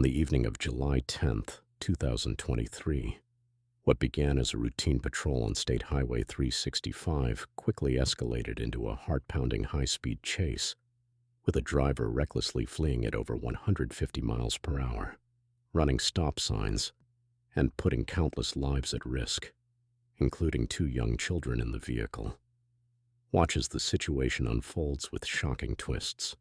On the evening of July 10th, 2023, what began as a routine patrol on State Highway 365 quickly escalated into a heart-pounding high-speed chase, with a driver recklessly fleeing at over 150 miles per hour, running stop signs, and putting countless lives at risk, including 2 young children in the vehicle. Watch as the situation unfolds with shocking twists.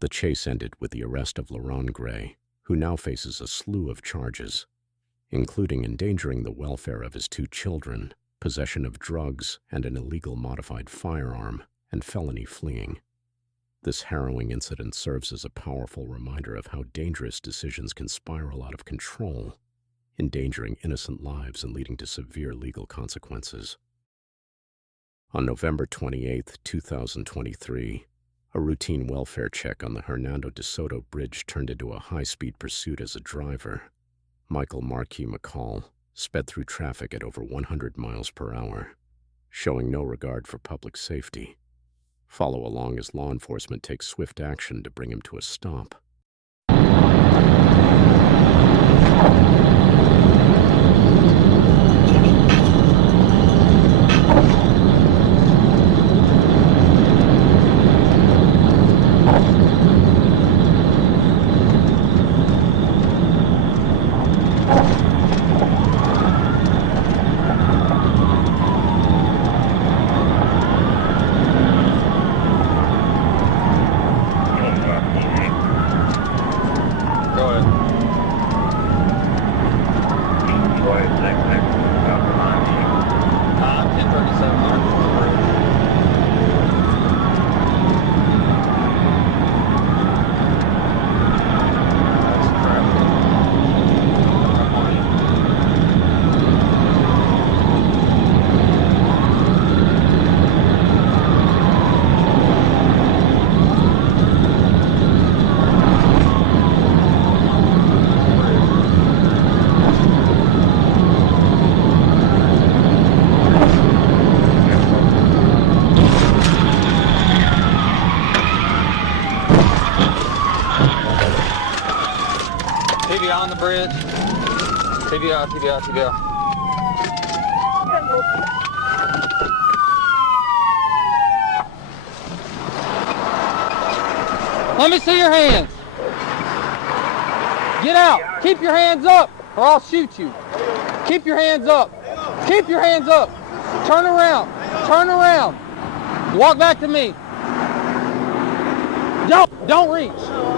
The chase ended with the arrest of LaRon Gray, who now faces a slew of charges, including endangering the welfare of his 2 children, possession of drugs and an illegal modified firearm, and felony fleeing. This harrowing incident serves as a powerful reminder of how dangerous decisions can spiral out of control, endangering innocent lives and leading to severe legal consequences. On November 28, 2023, a routine welfare check on the Hernando de Soto Bridge turned into a high-speed pursuit as a driver, Michael Marquis McCall, sped through traffic at over 100 miles per hour, showing no regard for public safety. Follow along as law enforcement takes swift action to bring him to a stop. Go ahead. TBI on the bridge. TBI, TBI, TBI. Let me see your hands. Get out. Keep your hands up or I'll shoot you. Keep your hands up. Keep your hands up. Turn around. Turn around. Walk back to me. Don't reach.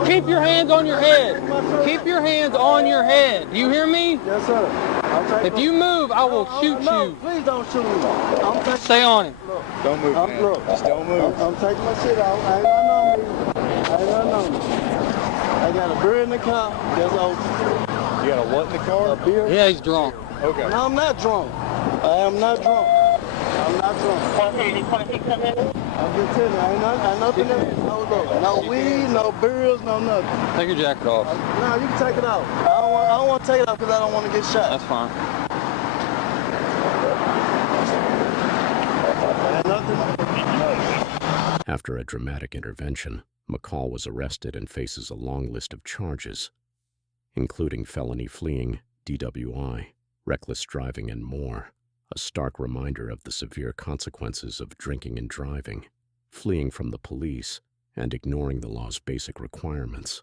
Keep your hands on your head. Keep your hands on your head. Do you hear me? Yes, sir. If you move, I will shoot you. Please don't shoot me. Stay on him. Don't move, man. Look, Just don't move. I'm taking my shit out. I ain't nothing on me. I ain't nothing on me. I got a beer in the car. That's open. You got a what in the car? A beer? Yeah, he's drunk. Okay. No, I'm not drunk. I am not drunk. I'm not drunk. I'm just telling you, I ain't nothing else. No weed, no beers, no nothing. Take your jacket off. No, you can take it out. I don't want to take it off because I don't want to get shot. That's fine. Ain't nothing. After a dramatic intervention, McCall was arrested and faces a long list of charges, including felony fleeing, DWI, reckless driving, and more. A stark reminder of the severe consequences of drinking and driving, fleeing from the police, and ignoring the law's basic requirements,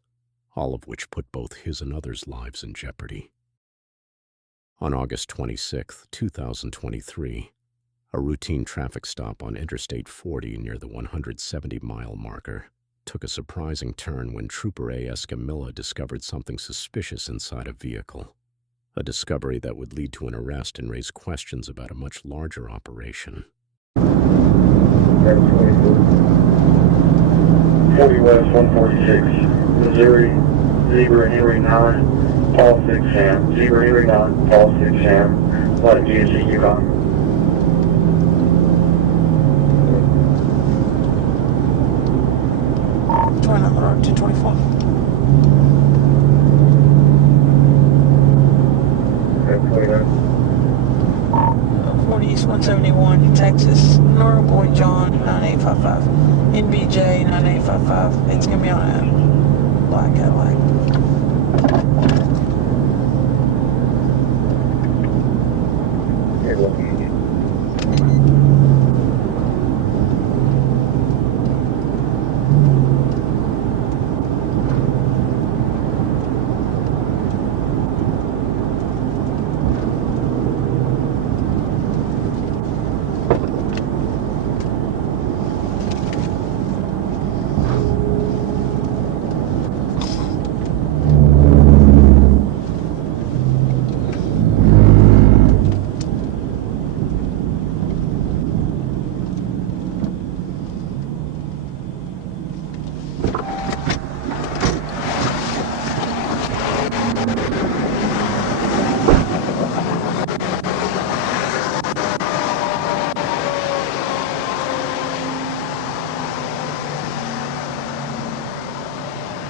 all of which put both his and others' lives in jeopardy. On August 26, 2023, a routine traffic stop on Interstate 40 near the 170-mile marker took a surprising turn when Trooper A.S. Camilla discovered something suspicious inside a vehicle. A discovery that would lead to an arrest and raise questions about a much larger operation. 40 West 146, Missouri, Zebra Henry 9, Paul 6 Sam, Zebra Henry 9, Paul 6 Sam, Light GSC Yukon. Join on the road 224. 40 East 171, Texas, North Boy John 9855, NBJ 9855. It's gonna be on a black Cadillac.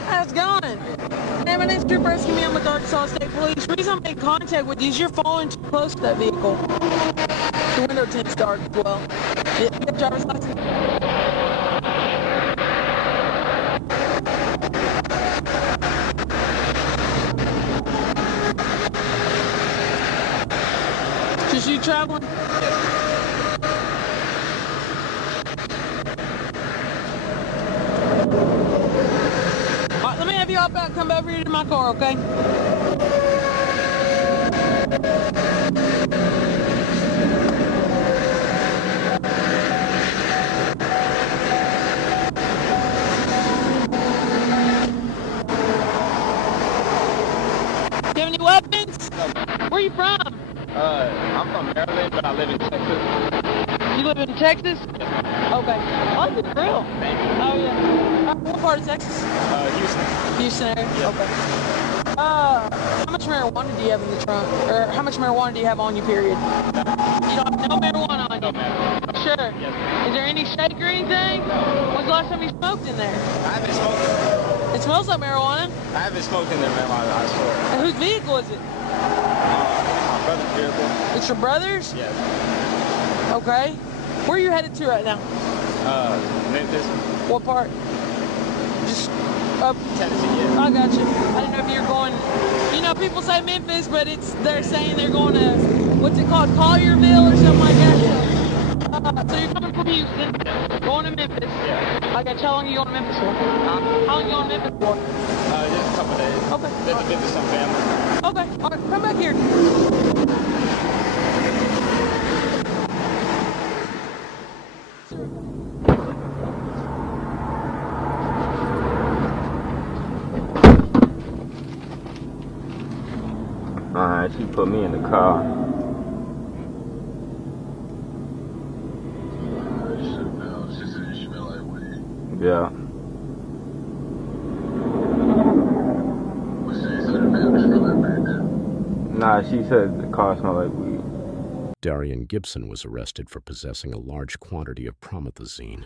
How's it going? Hey, my name's Trooper Rescue. I'm with Arkansas State Police. The reason I made contact with you is you're following too close to that vehicle. The window tint's dark as well. You have driver's license? Just you traveling? Alright, let me have you hop out and come over here to my car, okay? Do you have any weapons? No. Where are you from? I'm from Maryland, but I live in Texas. You live in Texas? Yes, Okay. I like the grill. thank you. Oh, yeah. What part of Texas? Houston. Houston area? Yeah. Okay. How much marijuana do you have in the trunk? Or how much marijuana do you have on you, period? You don't have no marijuana on you? No, man. Sure. Yes. Is there any shake or anything? When's the last time you smoked in there? I haven't smoked. It smells like marijuana. I haven't smoked in there, man. I swear. And whose vehicle is it? My brother's vehicle. It's your brother's? Yes. Okay. Where are you headed to right now? Memphis, What part? Just up. Tennessee. Yeah. I got you. I didn't know if you were going people say Memphis, but they're saying they're going to, what's it called, Collierville or something like that. So you're coming from Houston, going to Memphis. Yeah. I got you. How long you going to Memphis for? How long you going to Memphis for? Just a couple of days. Okay. Visit some family. Okay. All right. Come back here. Alright, she put me in the car. Yeah. Nah, she said the car smelled like weed. Darian Gibson was arrested for possessing a large quantity of promethazine,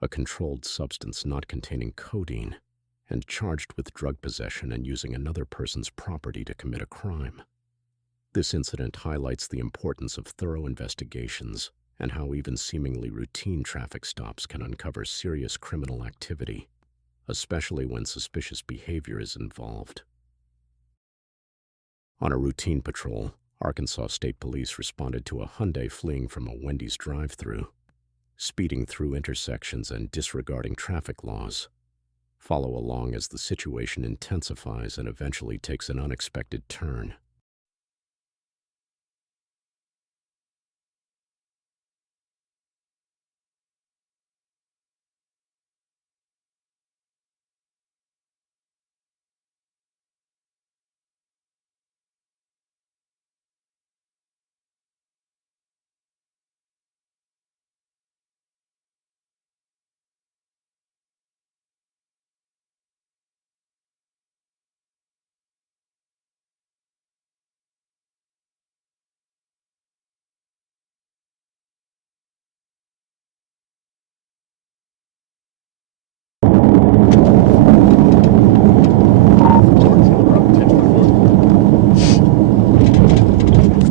a controlled substance not containing codeine, and charged with drug possession and using another person's property to commit a crime. This incident highlights the importance of thorough investigations and how even seemingly routine traffic stops can uncover serious criminal activity, especially when suspicious behavior is involved. On a routine patrol, Arkansas State Police responded to a Hyundai fleeing from a Wendy's drive-thru, speeding through intersections and disregarding traffic laws. Follow along as the situation intensifies and eventually takes an unexpected turn.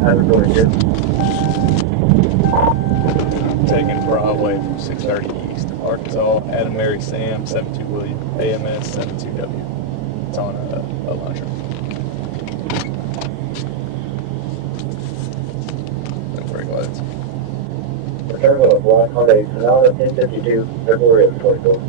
How's it going, Jim? Taking Broadway from 630 East, Arkansas, Adam Mary Sam, 72 William, AMS 72W. It's on a launcher. Don't worry about it. Return of Black Hyundai Sonata 1052, February of 24.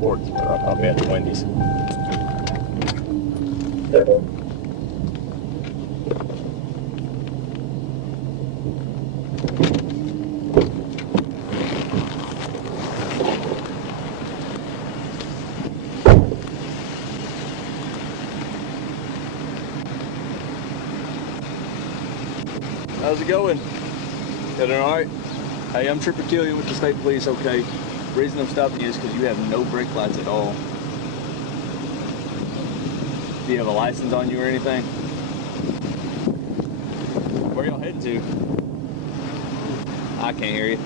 Ports, but I'll be at the Wendy's. How's it going? Got it all right? Hey, I'm Trooper Killian with the State Police, okay? The reason I'm stopping you is because you have no brake lights at all. Do you have a license on you or anything? Where y'all headed to? I can't hear you.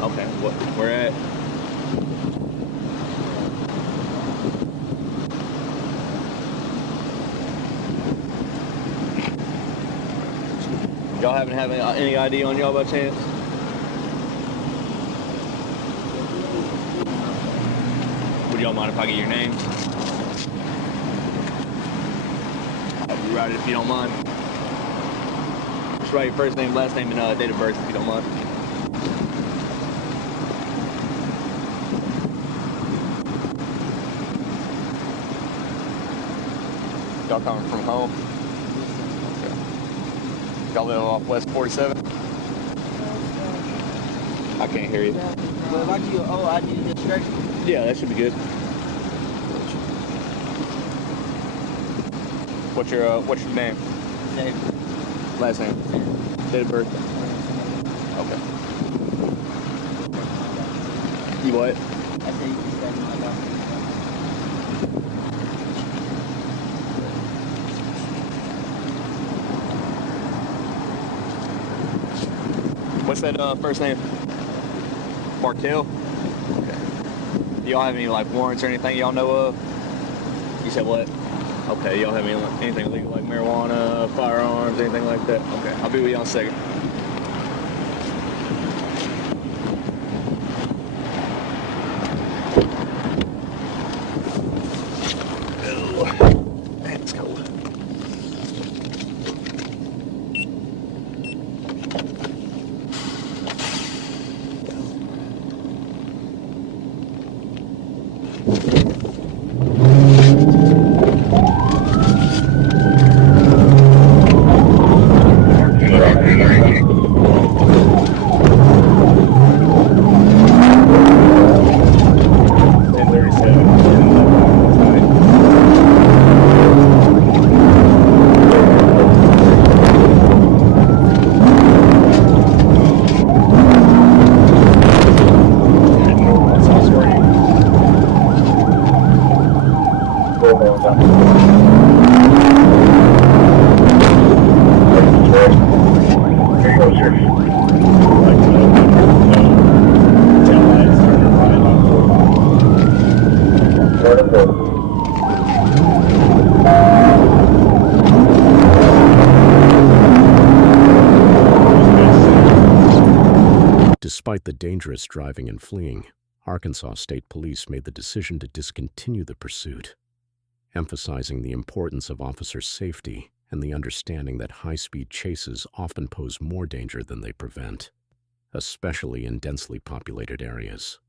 Okay, where at? Y'all haven't had any ID on y'all by chance? Would y'all mind if I get your name? I'll be right if you don't mind. Just write your first name, last name, and date of birth if you don't mind. Y'all coming from home? Y'all live off West 47? I can't hear you. Well, if I give you an ID registration. Yeah, that should be good. What's your name? David. Last name? Date of birth? Okay. You what? I said you can scratch my dog. What's that first name? Markel? Okay. Do y'all have any like warrants or anything y'all know of? You said what? Okay, y'all have anything illegal like marijuana, firearms, anything like that? Okay, I'll be with y'all in a second. Oh, man, it's cold. Despite the dangerous driving and fleeing, Arkansas State Police made the decision to discontinue the pursuit, emphasizing the importance of officer safety and the understanding that high-speed chases often pose more danger than they prevent, especially in densely populated areas.